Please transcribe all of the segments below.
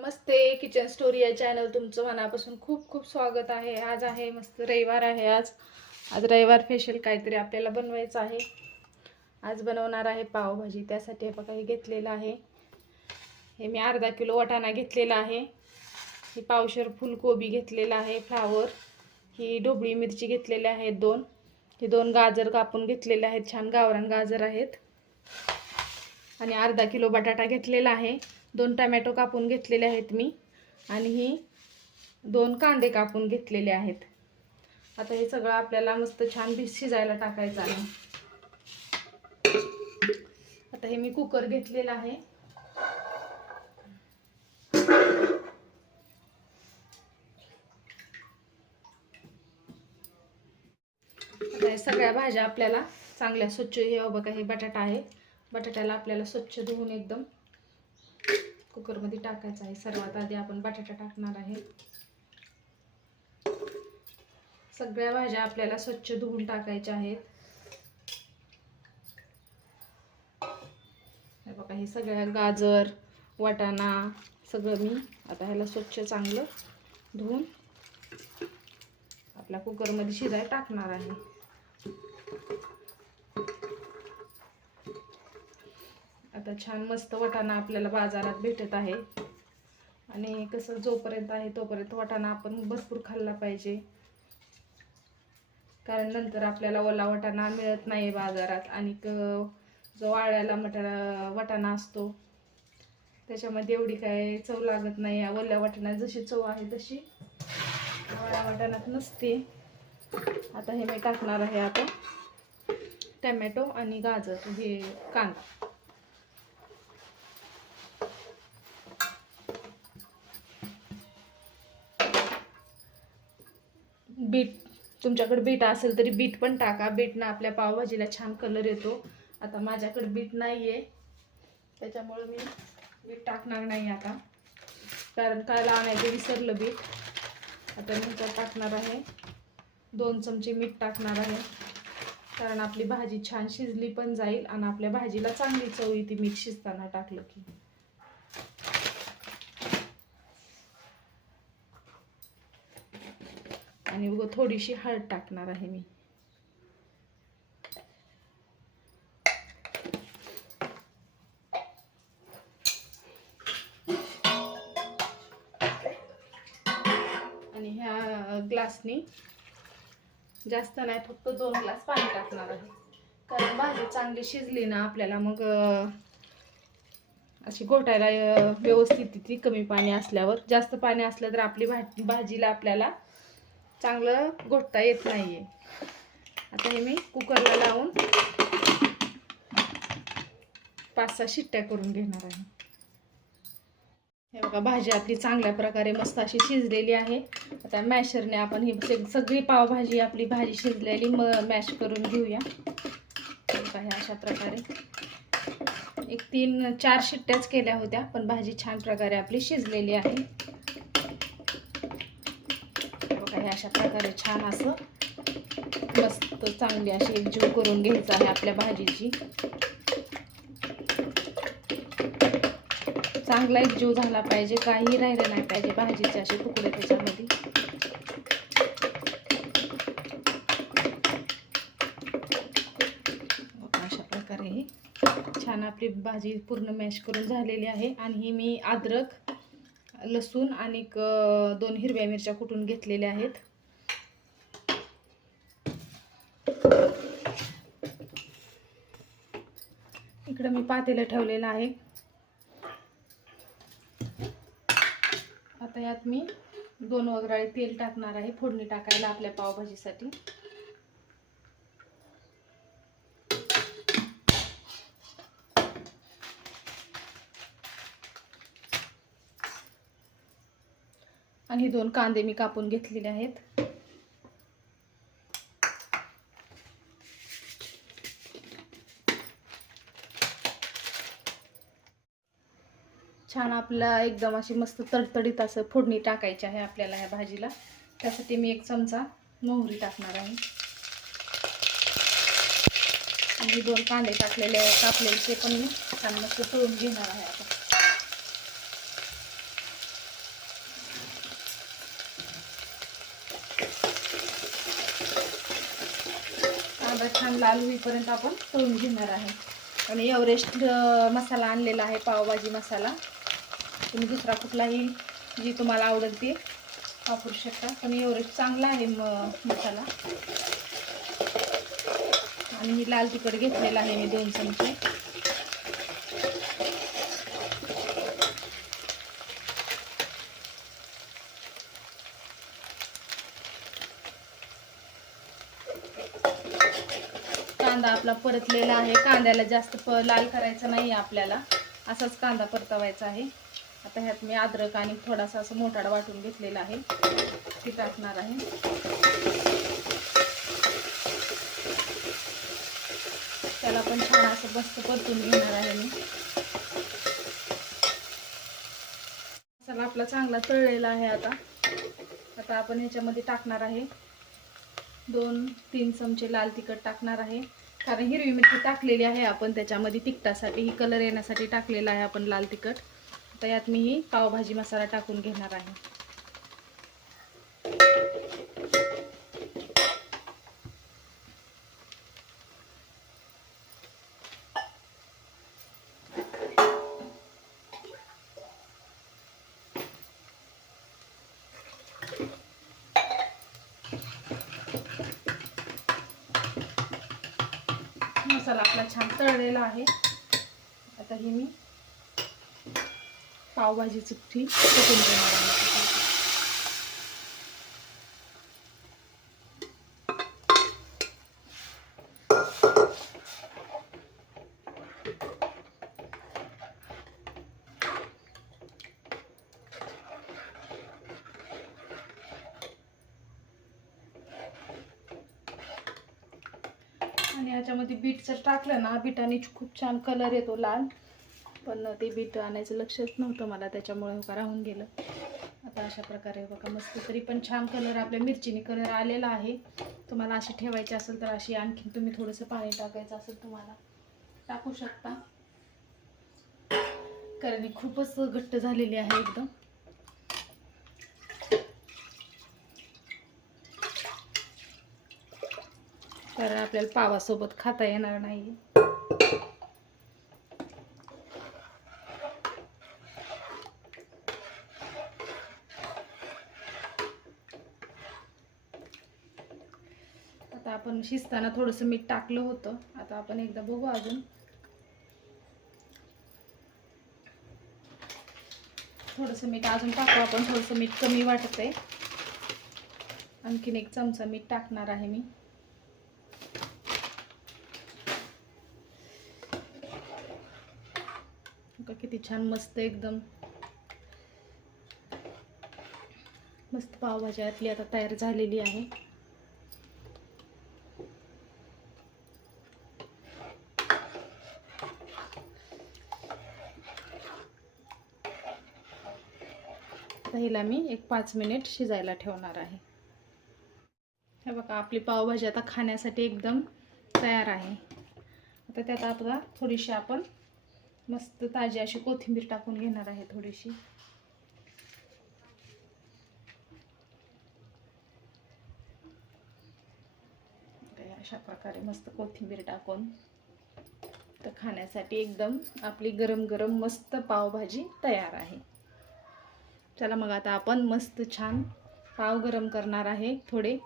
नमस्ते. Kitchen story या channel तुमचं मनापासून खूप खूप स्वागत आहे. आज आहे मस्त रविवार आहे. आज रविवार स्पेशल काहीतरी आपल्याला बनवायचं आहे. आज बनवणार आहे पावभाजी. त्यासाठी हे बघा हे घेतलेलं आहे. हे मी अर्धा किलो वाटाणा घेतलेला आहे. ही पावशेर फुलकोबी घेतलेला आहे, फ्लावर. ही ढोबळी मिरची घेतलेली आहेत 2. हे 2 गाजर कापून घेतलेले आहेत, छान गावरान गाजर आहेत. आणि अर्धा किलो बटाटा घेतलेला आहे. 2 टोमॅटो कापून घेतलेले आहेत मी. आणि ही 2 कांदे कापून घेतलेले आहेत. आता हे सगळं आपल्याला मस्त छान शिजायला टाकायचं आहे. आता हे मी कुकर घेतलेला आहे. आता हे सगळ्या भाज्या आपल्याला चांगल्या स्वच्छ, हे बघा हे बटाटा आहे. बटाट्याला आपल्याला स्वच्छ धुवून एकदम कुकरमध्ये टाकायचं आहे. सर्वात आधी आपण बटाटा टाकणार आहे. सगळ्या भाज्या आपल्याला स्वच्छ धुवून टाकायच्या आहेत. हे बघा हे सगळ्या गाजर, वाटाणा सगळं मी आता ह्याला स्वच्छ चांगलं धुवून आपल्या कुकरमध्ये शिजायला टाकणार आहे. आता छान मस्त वाटाणा आपल्याला बाजारात भेटत आहे. आणि कसं जोपर्यंत आहे तोपर्यंत वाटाणा आपण भरपूर खाल्ला पाहिजे, कारण नंतर आपल्याला ओला वाटाणा मिळत नाही बाजारात. आणि जो वाळलेला वाटाणा असतो त्याच्यामध्ये एवढी काय चव लागत नाही. ओल्या वाटाण्यात जशी चव आहे तशी वाळल्या वाटाण्यात नसते. आता हे मी टाकणार आहे आता टोमॅटो आणि गाजर, हे कांदा. बीट, तुमच्याकडे बीट असेल तरी बीट पण टाका. बीटनं आपल्या पावभाजीला छान कलर येतो. आता माझ्याकडे बीट नाही आहे त्याच्यामुळे मी बीट टाकणार नाही आता, कारण कायला आणायचं विसरलं बीट. आता मी टाकणार आहे 2 चमचे मीठ टाकणार आहे, कारण आपली भाजी छान शिजली पण जाईल आणि आपल्या भाजीला चांगली चव येते मीठ शिजताना टाकलं की. आणि उगा थोडीशी हळद टाकणार आहे मी. आणि ह्या ग्लासनी जास्त नाही, फक्त 2 ग्लास पाणी टाकणार आहे, कारण भाजी चांगली शिजली ना आपल्याला मग अशी घोटायला व्यवस्थित ती कमी पाणी असल्यावर. जास्त पाणी असलं तर आपली भाजीला आपल्याला चांगलं घोटता येत नाहीये. आता हे मी कुकरला लावून 5-6 शिट्ट्या करून घेणार आहे. हे बघा भाजी आपली चांगल्या प्रकारे मस्त अशी शिजलेली आहे. आता मॅशरने आपण ही सगळी पावभाजी आपली भाजी शिजलेली मॅश करून घेऊया. बघा हे अशा प्रकारे 3-4 शिट्ट्याच केल्या होत्या, पण भाजी छान प्रकारे आपली शिजलेली आहे. बघा हे अशा प्रकारे छान असं मस्त चांगली अशी एकजीव करून घ्यायचं आहे आपल्या भाजीची. चांगला एकजीव झाला पाहिजे, काही राहिलं नाही पाहिजे भाजीचे असे तुकडे त्याच्यामध्ये. अशा प्रकारे छान आपली भाजी पूर्ण मॅश करून झालेली आहे. आणि ही मी अद्रक, लसूण आणि 2 हिरव्या मिरच्या कुटून घेतलेल्या आहेत. इकडं मी पातेलं ठेवलेलं आहे. आता यात मी 2 वगराळे तेल टाकणार आहे फोडणी टाकायला आपल्या पावभाजीसाठी. आणि 2 कांदे मी कापून घेतलेले आहेत. छान आपला एकदम अशी मस्त तडतडीत असं फोडणी टाकायची आहे आपल्याला ह्या भाजीला. त्यासाठी मी 1 चमचा मोहरी टाकणार आहे. आणि 2 कांदे कापलेले ते पण मी छान मस्त तळून घेणार आहे आता. चांगला छान लाल होईपर्यंत आपण तळून घेणार आहे. आणि एव्हरेस्ट मसाला आणलेला आहे, पावभाजी मसाला. तुम्ही दुसरा कुठलाही जी तुम्हाला आवडेल ते वापरू शकता, पण एव्हरेस्ट चांगला आहे मसाला. आणि ही लाल तिखट घेतलेला आहे मी 2 चमचे. कांदा आपला परतलेला आहे. कांद्याला जास्त लाल करायचं नाही आपल्याला, असाच कांदा परतवायचा आहे. आता ह्यात मी अद्रक आणि थोडासा असं मोठाड वाटून घेतलेला आहे, ते टाकणार आहे. त्याला पण छान असं मस्त परतून घेणार आहे मी. मसाला आपला चांगला तळलेला आहे. आता आपण ह्याच्यामध्ये टाकणार आहे 2-3 चमचे लाल तिखट टाकणार आहे. कारण हिरवी मिरची टाकलेली आहे आपण त्याच्यामध्ये, तिखटासाठी ही कलर येण्यासाठी टाकलेला आहे आपण लाल तिखट. आता यात मी ही पावभाजी मसाला टाकून घेणार आहे. मसाला आपला छान तळलेला आहे. आता ही मी पावभाजीची पीठ टाकून देणार आहे. आणि याच्यामध्ये बीट जर टाकलं ना, बीटाने खूप छान कलर येतो लाल, पण ते बीट आणायचं लक्षच नव्हतं मला, त्याच्यामुळे हो का राहून गेलं. आता अशा प्रकारे बघा मस्त, तरी पण छान कलर आपल्या मिरचीने कलर आलेला आहे. तुम्हाला अशी ठेवायची असेल तर अशी आणखी तुम्ही थोडंसं पाणी टाकायचं असेल तुम्हाला टाकू शकता, कारण ही खूपच घट्ट झालेली आहे एकदम. कारण आपल्याला पावासोबत खाता येणार नाही. आता आपण शिजताना थोडंसं मीठ टाकलं होतं. आता आपण एकदा बघू अजून. थोडंसं मीठ अजून टाकू आपण, थोडंसं मीठ कमी वाटतंय. आणखीन 1 चमचा मीठ टाकणार आहे मी. किती छान मस्त एकदम मस्त पावभाजी आपली आता तयार झालेली आहे. हिला मी 1-5 मिनिट शिजायला ठेवणार आहे. हे बघा आपली पावभाजी आता खाण्यासाठी एकदम तयार आहे. आता त्यात आपला थोडीशी आपण मस्त ताजी अशी कोथिंबीर टाकून घेणार आहे थोडीशी. अशा प्रकारे मस्त कोथिंबीर टाकून तर खाण्यासाठी एकदम आपली गरम गरम मस्त पावभाजी तयार आहे. चला मग आता आपण मस्त छान पाव गरम करणार आहे. थोडे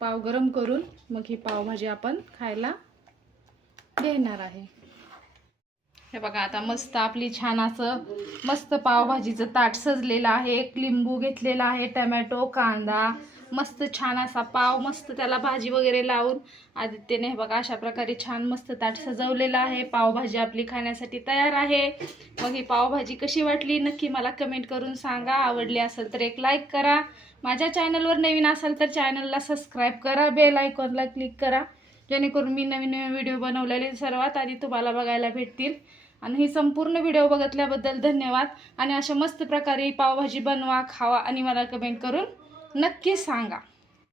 पाव गरम करून मग ही पावभाजी आपण खायला घेणार आहे. हे बघा आता मस्त आपली छान असं मस्त पावभाजीचं ताट सजलेलं आहे. एक लिंबू घेतलेला आहे, टोमॅटो, कांदा, मस्त छान असा पाव, मस्त त्याला भाजी वगैरे लावून आदित्यने हे बघा अशा प्रकारे छान मस्त ताट सजवलेलं आहे. पावभाजी आपली खाण्यासाठी तयार आहे. मग ही पावभाजी कशी वाटली नक्की मला कमेंट करून सांगा. आवडली असेल तर एक लाईक करा. माझ्या चॅनलवर नवीन असाल तर चॅनलला सबस्क्राईब करा, बेल आयकॉनला क्लिक करा, जेणेकरून मी नवीन नवीन व्हिडिओ बनवलेले सर्वात आधी तुम्हाला बघायला भेटतील. आणि ही संपूर्ण व्हिडिओ बघितल्याबद्दल धन्यवाद. आणि अशा मस्त प्रकारे पावभाजी बनवा, खावा आणि मला कमेंट करून नक्की सांगा.